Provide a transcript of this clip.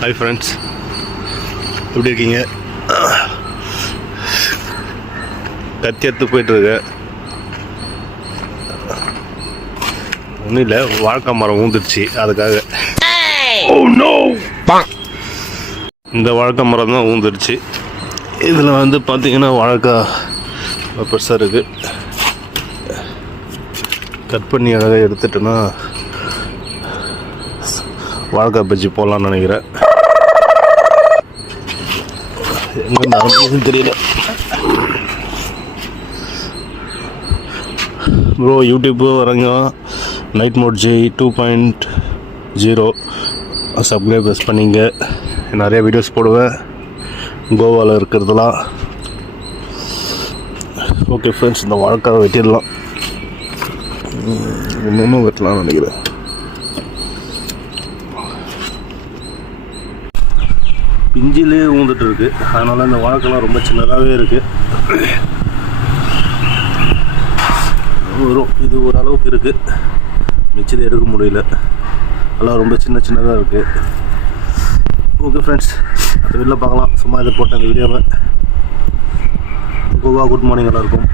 Hi friends, எப்படி இருக்கீங்க? கத்தி எடுத்து போயிட்டுருக்கேன். ஒன்றும் இல்லை, வாழைக்கா மரம் ஊந்துருச்சு. அதுக்காக இந்த வாழைக்கா மரம் தான் ஊந்துருச்சு. இதில் வந்து பார்த்தீங்கன்னா வாழைக்கா பெருசாக இருக்குது. கட் பண்ணி அழகாக எடுத்துட்டேன்னா வாழைக்காய் பஜ்ஜி போடலான்னு நினைக்கிறேன். எங்கே ஆரம்பிக்குதுன்னு தெரியல. ப்ரோ யூடியூப்பு வரங்க night mode G 2.0 subscribe press பண்ணிங்க. நிறைய வீடியோஸ் போடுவேன் கோவாவில் இருக்கிறதுலாம். ஓகே ஃப்ரெண்ட்ஸ், இந்த வாழைக்காய் வெட்டிடலாம். இன்னும் வெட்டலாம்னு நினைக்கிறேன். பிஞ்சிலே ஊந்துட்டு இருக்கு. அதனால் இந்த வாழைக்கெல்லாம் ரொம்ப சின்னதாகவே இருக்குது. வரும், இது ஓரளவுக்கு இருக்குது. மிச்சத்தை எடுக்க முடியல. எல்லாம் ரொம்ப சின்னதாக இருக்குது. ஓகே ஃப்ரெண்ட்ஸ், அந்த வீட்டில் பார்க்கலாம். சும்மா இதை போட்டேன் இந்த வீடியோவை. கோவா குட் மார்னிங் எல்லாருக்கும்.